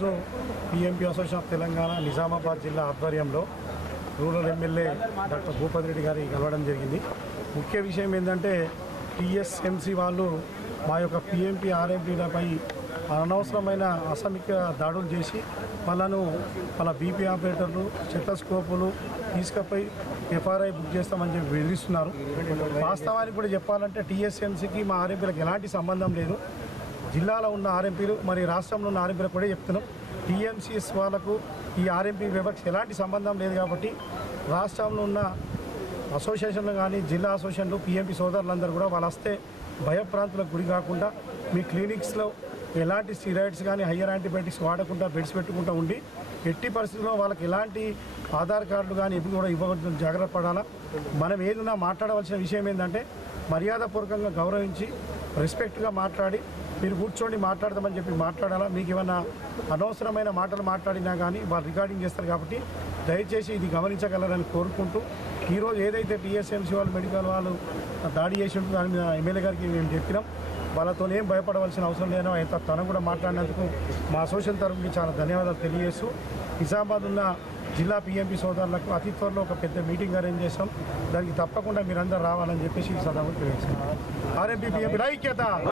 ఈరోజు PMP association of Telangana Nizamabad జిల్లా ఆధ్వర్యంలో rural MLA doctor Bhupathi Reddy గారి కలవడం జరిగింది. ముఖ్య విషయం ఏంటంటే టీఎస్ఎంసీ వాళ్ళు మా యొక్క పిఎంపి ఆర్ఎంపీలపై అనవసరమైన అసమిక దాడులు చేసి వాళ్ళ బీపీ ఆపరేటర్లు స్టెథోస్కోపులు తీసుకుపోయి ఎఫ్ఆర్ఐ బుక్ చేస్తామని చెప్పి బెదిరిస్తున్నారు. వాస్తవానికి కూడా చెప్పాలంటే టీఎస్ఎంసీకి మా ఆర్ఎంపీలకు ఎలాంటి సంబంధం లేదు. జిల్లాలో ఉన్న ఆర్ఎంపీలు మరి రాష్ట్రంలో ఉన్న ఆర్ఎంపీలకు కూడా చెప్తున్నాం, టీఎంసీఎస్ వాళ్ళకు ఈ ఆర్ఎంపీ వ్యవస్థ ఎలాంటి సంబంధం లేదు. కాబట్టి రాష్ట్రంలో ఉన్న అసోసియేషన్లు కానీ జిల్లా అసోసియేషన్లు పిఎంపీ సోదరులందరూ కూడా వాళ్ళు వస్తే భయప్రాంతులకు గురి కాకుండా మీ క్లినిక్స్లో ఎలాంటి స్టీరాయిడ్స్ కానీ హయ్యర్ యాంటీబయాటిక్స్ వాడకుండా బెడ్స్ పెట్టుకుంటూ ఉండి ఎట్టి పరిస్థితుల్లో వాళ్ళకి ఎలాంటి ఆధార్ కార్డులు కానీ ఎప్పుడు కూడా ఇవ్వకుండా జాగ్రత్త పడాలా. మనం ఏదైనా మాట్లాడవలసిన విషయం ఏంటంటే మర్యాదపూర్వకంగా గౌరవించి రెస్పెక్ట్గా మాట్లాడి మీరు కూర్చోండి మాట్లాడదామని చెప్పి మాట్లాడాలా. మీకు ఏమైనా అనవసరమైన మాటలు మాట్లాడినా కానీ వాళ్ళు రికార్డింగ్ చేస్తారు. కాబట్టి దయచేసి ఇది గమనించగలరని కోరుకుంటూ ఈరోజు ఏదైతే టీఎస్ఎంసీ వాళ్ళు మెడికల్ వాళ్ళు దాడి చేసి ఉంటుందో దాని మీద ఎమ్మెల్యే గారికి మేము చెప్పినాం. వాళ్ళతో ఏం భయపడవలసిన అవసరం లేనో ఎంత తను కూడా మాట్లాడినందుకు మా అసోసియేషన్ తరఫున చాలా ధన్యవాదాలు తెలియజేస్తూ నిజామాబాద్ ఉన్న జిల్లా పిఎంపీ సోదరులకు అతి త్వరలో ఒక పెద్ద మీటింగ్ అరేంజ్ చేస్తాం. దానికి తప్పకుండా మీరందరూ రావాలని చెప్పేసి ఈ సందర్భంగా తెలియజేస్తాం. ఆర్ఎంపీ పిఎంపీ ఐక్యత.